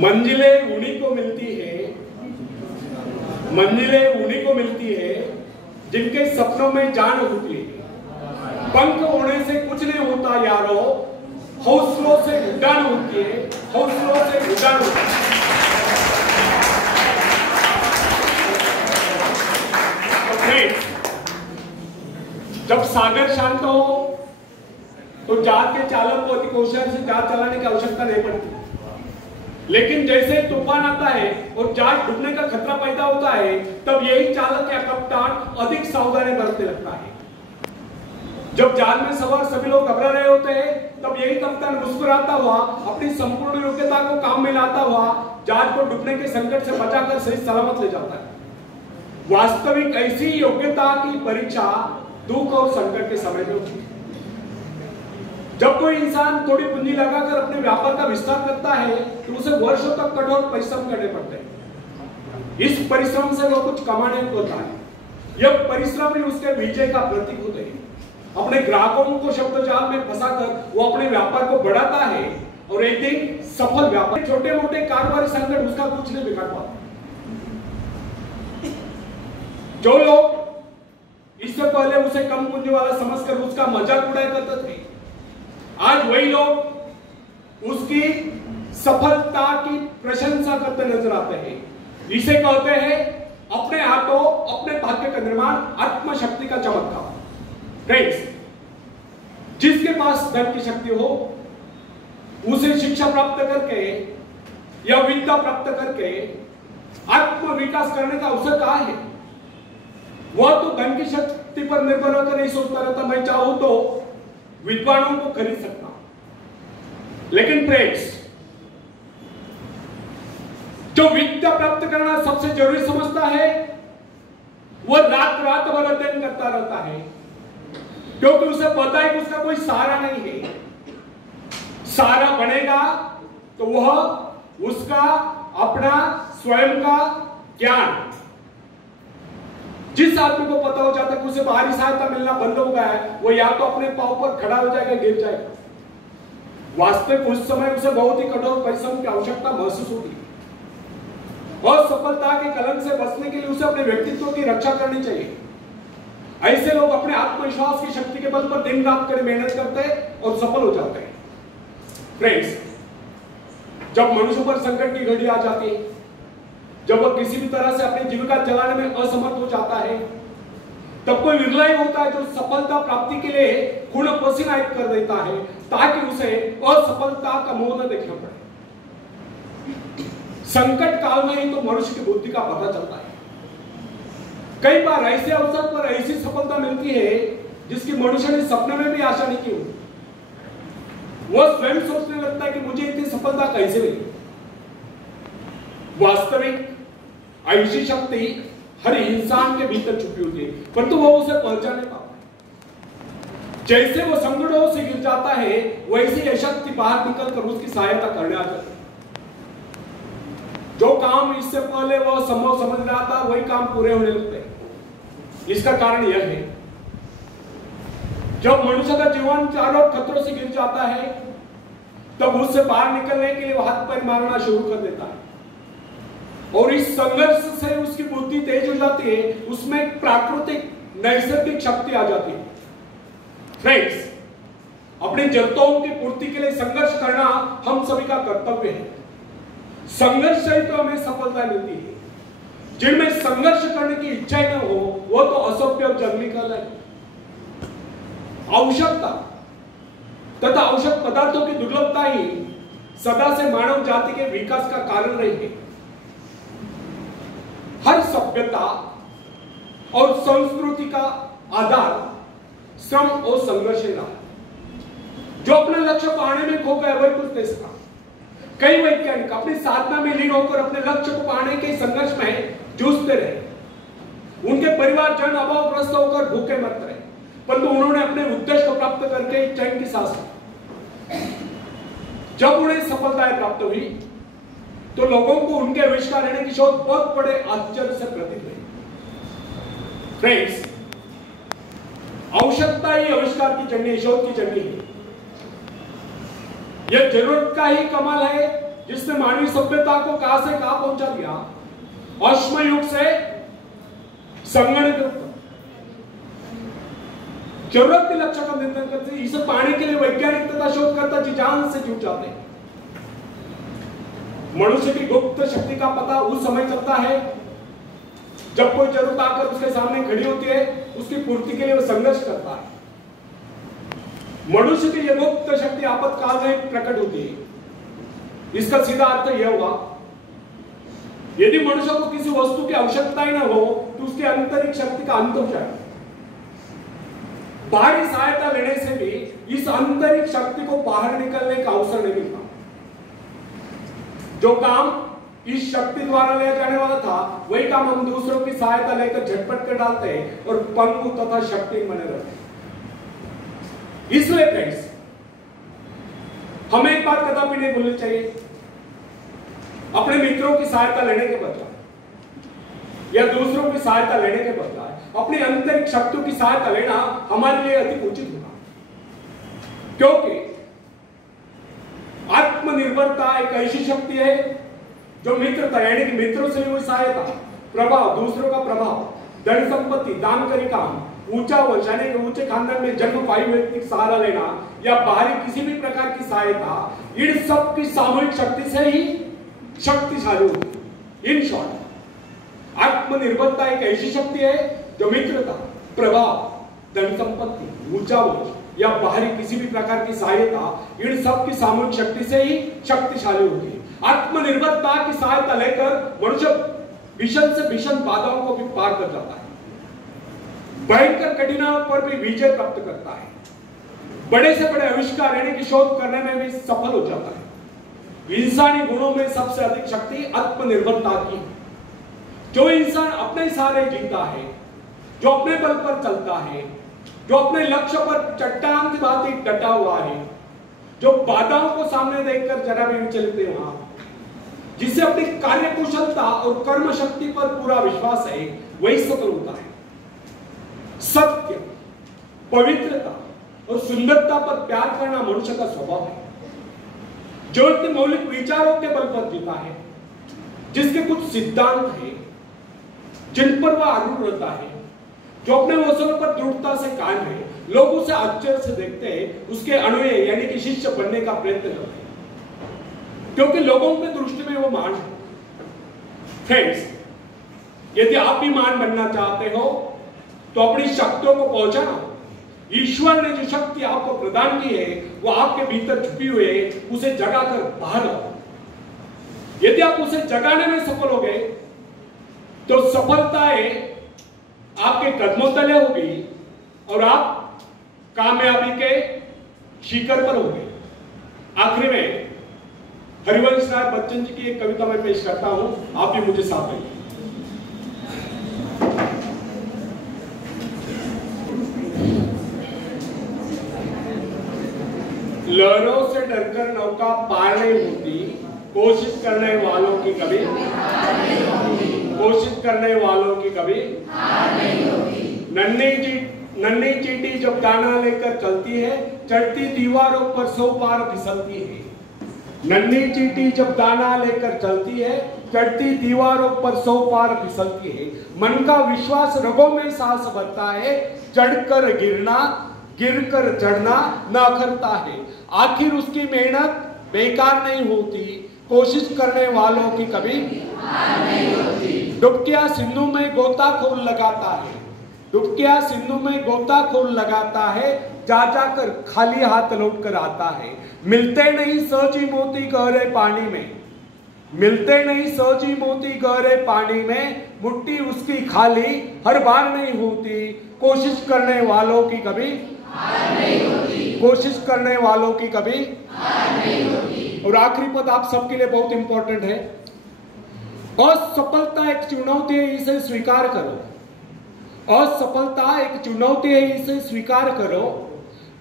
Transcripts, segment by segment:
मंजिलें उन्हीं को मिलती है, मंजिलें उन्हीं को मिलती है जिनके सपनों में जान होती है। पंख होने से कुछ नहीं होता यारो, हौसलों से उड़ान होती है, हौसलों से उड़ान होती है। जब सागर शांत हो तो जहाज के चालक को अति होशियारी से जहाज चलाने की आवश्यकता नहीं पड़ती, लेकिन जैसे तूफान आता है और जहाज डूबने का खतरा पैदा होता है, तब यही चालक या कप्तान अधिक सावधानी बरतने लगता है। जब जहाज में सवार सभी लोग घबरा रहे होते हैं, तब यही कप्तान मुस्कुराता हुआ अपनी संपूर्ण योग्यता को काम में लाता हुआ जहाज को डूबने के संकट से बचाकर सही सलामत ले जाता है। वास्तविक ऐसी योग्यता की परीक्षा दुख और संकट के समय में होती है। जब कोई इंसान थोड़ी पूंजी लगाकर अपने व्यापार का विस्तार करता है तो उसे वर्षों तक कठोर परिश्रम करने पड़ते हैं। इस परिश्रम से वो कुछ कमाने को होता है। यह परिश्रम ही उसके विजय का प्रतीक होते हैं। अपने ग्राहकों को शब्द जाल में फंसाकर वो अपने व्यापार को बढ़ाता है और एक दिन सफल व्यापार, छोटे मोटे कारोबारी संकट उसका कुछ नहीं बिगाड़ पाता। जो लोग इससे पहले उसे कम पूंजी वाला समझकर उसका मजाक उड़ाया करते थे, आज वही लोग उसकी सफलता की प्रशंसा करते नजर आते हैं। इसे कहते हैं अपने हाथों अपने भाग्य का निर्माण, आत्मशक्ति का चमत्कार। फ्रेंड्स, जिसके पास धन की शक्ति हो उसे शिक्षा प्राप्त करके या विद्या प्राप्त करके आत्म विकास करने का अवसर कहां है? वह तो धन की शक्ति पर निर्भर होकर नहीं सोचता रहता मैं चाहूं तो विद्वानों को खरीद सकता, लेकिन फ्रेंड्स, जो विद्या प्राप्त करना सबसे जरूरी समझता है वह रात रात भर अध्ययन करता रहता है, क्योंकि उसे पता है कि उसका कोई सहारा नहीं है। सहारा बनेगा तो वह उसका अपना स्वयं का ज्ञान। जिस आदमी को पता हो जाता है कि उसे बाहरी सहायता मिलना बंद हो गया है, वो या तो अपने पांव पर खड़ा हो जाएगा, गिर जाएगा। वास्तविक उस समय उसे बहुत ही कठोर परिश्रम की आवश्यकता महसूस होती है। असफलता के कलंक से बचने के लिए उसे अपने व्यक्तित्व की रक्षा करनी चाहिए। ऐसे लोग अपने आत्मविश्वास की शक्ति के बल पर दिन रात कर मेहनत करते हैं और सफल हो जाते हैं। फ्रेंड्स, जब मनुष्य पर संकट की घड़ी आ जाती है, जब वह किसी भी तरह से अपनी जीविका चलाने में असमर्थ हो जाता है, तब कोई विरला ही होता है जो सफलता प्राप्ति के लिए खून पसीना एक कर देता है ताकि उसे असफलता का मुंह न देखना पड़े। संकट काल में ही तो मनुष्य की बुद्धि का पता चलता है। कई बार ऐसे अवसर पर ऐसी सफलता मिलती है जिसकी मनुष्य ने सपने में भी आशा नहीं की होती। वह स्वयं सोचने लगता है कि मुझे इतनी सफलता कैसे मिली। वास्तविक ऐसी शक्ति हर इंसान के भीतर छुपी होती है, परंतु वो उसे पहचान नहीं पाता। जैसे वो संकटों से गिर जाता है, वैसी यह शक्ति बाहर निकलकर उसकी सहायता करने आ जाती है। जो काम इससे पहले वह संभव समझ रहा था, वही काम पूरे होने लगते हैं। इसका कारण यह है, जब मनुष्य का जीवन चारों खतरों से गिर जाता है, तब उससे बाहर निकलने के लिए वह हाथ पैर मारना शुरू कर देता है और इस संघर्ष से उसकी बुद्धि तेज हो जाती है, उसमें प्राकृतिक नैसर्गिक शक्ति आ जाती है। फ्रेंड्स, अपनी जरूरतों की पूर्ति के लिए संघर्ष करना हम सभी का कर्तव्य है। संघर्ष से तो हमें सफलता मिलती है। जिनमें संघर्ष करने की इच्छा न हो वो तो असभ्य और जंगली कहलाए। आवश्यकता तथा आवश्यक पदार्थों की दुर्लभता ही सदा से मानव जाति के विकास का कारण रही है। हर सभ्यता और संस्कृति का आधार श्रम और संघर्ष रहा। जो अपने लक्ष्य पाने में खो गए वही कुछ नहीं सका। कई वैज्ञानिक अपनी साधना में लीन होकर अपने लक्ष्य को पाने के संघर्ष में जूझते रहे। उनके परिवारजन अभावग्रस्त होकर भूखे मरते रहे, परंतु उन्होंने अपने उद्देश्य को प्राप्त करके चैन की सांस ली। जब उन्हें सफलताएं प्राप्त हुई तो लोगों को उनके आविष्कार रहने की शोध बहुत बड़े आश्चर्य से प्रतीत हुई। फ्रेंड्स, आवश्यकता ही आविष्कार की जननी, शोध की जननी है। यह जरूरत का ही कमाल है जिसने मानवीय सभ्यता को कहां से कहां पहुंचा दिया, अश्म युग से संगणक युग तक। जरूरत के लक्ष्य का निर्धारण करते, इसे पाने के लिए वैज्ञानिक तथा शोधकर्ता जी जान से जुट जाते हैं। मनुष्य की गुप्त शक्ति का पता उस समय चलता है जब कोई जरूरत आकर उसके सामने खड़ी होती है, उसकी पूर्ति के लिए वो संघर्ष करता है। मनुष्य की यह गुप्त शक्ति आपातकाल में प्रकट होती है। इसका सीधा अर्थ यह हुआ, यदि मनुष्य को किसी वस्तु की आवश्यकता ही ना हो तो उसकी आंतरिक शक्ति का अंत हो जाए। बाहरी सहायता लेने से भी इस आंतरिक शक्ति को बाहर निकलने का अवसर नहीं मिलता। जो काम इस शक्ति द्वारा लिया जाने वाला था, वही काम हम दूसरों की सहायता लेकर झटपट कर डालते हैं और पंगु तथा शक्तिहीन बने रहते हैं। इसलिए फ्रेंड्स, हमें एक बात कदापि नहीं भूलनी चाहिए, अपने मित्रों की सहायता लेने के बजाय या दूसरों की सहायता लेने के बजाय अपनी आंतरिक शक्तियों की सहायता लेना हमारे लिए अधिक उचित होगा। क्योंकि आत्मनिर्भरता एक ऐसी शक्ति है जो मित्रता, यानी कि मित्रों से हुई सहायता, प्रभाव, दूसरों का प्रभाव, धन संपत्ति, दान करी काम, ऊंचा वंश यानी कि ऊंचे खानदान में जन्म पाई व्यक्ति का सहारा लेना या बाहरी किसी भी प्रकार की सहायता, इन सब की सामूहिक शक्ति से ही शक्तिशाली होगी। इन शॉर्ट, आत्मनिर्भरता एक ऐसी शक्ति है जो मित्रता, प्रभाव, धन संपत्ति, ऊंचा वंश या बाहरी किसी भी प्रकार की सहायता, इन सब की सामूहिक शक्ति से ही शक्तिशाली होगी। आत्मनिर्भरता की सहायता लेकर मनुष्य भीषण से भीषण बाधाओं को भी पार कर जाता है, भयंकर कठिनाइयों पर भी विजय प्राप्त करता है, बड़े से बड़े आविष्कार यानी कि शोध करने में भी सफल हो जाता है। इंसानी गुणों में सबसे अधिक शक्ति आत्मनिर्भरता की है। जो इंसान अपने सहारे जीता है, जो अपने बल पर चलता है, जो अपने लक्ष्य पर चट्टान की भांति डटा हुआ है, जो बाधाओं को सामने देखकर जरा भी विचलित नहीं हुआ, जिसे अपनी कार्य कुशलता और कर्म शक्ति पर पूरा विश्वास है, वही सफल होता है। सत्य, पवित्रता और सुंदरता पर प्यार करना मनुष्य का स्वभाव है। जो व्यक्ति मौलिक विचारों के बल पर जीता है, जिसके कुछ सिद्धांत है जिन पर वह आरूढ़ रहता है, जो अपने वचनों पर दृढ़ता से कायम है, लोग उसे आश्चर्य से देखते हैं, उसके अनुयायी यानी कि शिष्य बनने का प्रयत्न करते हैं, क्योंकि लोगों की दृष्टि में वो महान है। फ्रेंड्स, यदि आप भी महान बनना चाहते हो तो अपनी शक्तियों को पहुंचाना, ईश्वर ने जो शक्ति आपको प्रदान की है वो आपके भीतर छुपी हुई है, उसे जगाकर बाहर लाओ। यदि आप उसे जगाने में सफल हो गए तो सफलताएं आपके कदमों तले होगी और आप कामयाबी के शिखर पर होंगे। आखिरी में हरिवंश राय बच्चन जी की एक कविता मैं पेश करता हूं, आप भी मुझे साथ देंगे। लहरों से डरकर नौका पार नहीं होती, कोशिश करने वालों की कभी कोशिश करने वालों की कभी नन्ही चींटी जब दाना लेकर चलती है, चढ़ती दीवारों पर 100 बार फिसलती है। नन्ही चींटी जब दाना लेकर चलती है, चढ़ती दीवारों पर 100 बार फिसलती है। मन का विश्वास रगों में सांस भरता है, चढ़कर गिरना गिरकर चढ़ना न करता है। आखिर उसकी मेहनत बेकार नहीं होती, कोशिश करने वालों की कभी नहीं होती। डुबकिया सिंधु में गोताखोर लगाता है, डुबकिया सिंधु में गोताखोर लगाता है, जा जाकर खाली हाथ लौट कर आता है। मिलते नहीं सजी मोती गहरे पानी में, मिलते नहीं सजी मोती गहरे पानी में, मुट्ठी उसकी खाली हर बार नहीं होती, कोशिश करने वालों की कभी नहीं होती, कोशिश करने वालों की कभी नहीं होती। और आखिरी पद आप सबके लिए बहुत इंपॉर्टेंट है। असफलता एक चुनौती है, इसे स्वीकार करो। असफलता एक चुनौती है, इसे स्वीकार करो।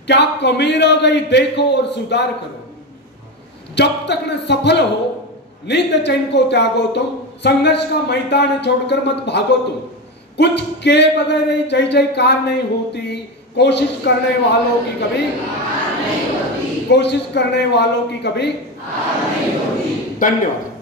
क्या कमी रह गई देखो और सुधार करो। जब तक न सफल हो नींद चैन को त्यागो तुम, संघर्ष का मैदान छोड़कर मत भागो तुम। कुछ के बगैर जय जयकार नहीं होती, कोशिश करने वालों की कभी नहीं होती, कोशिश करने वालों की कभी नहीं होती। धन्यवाद।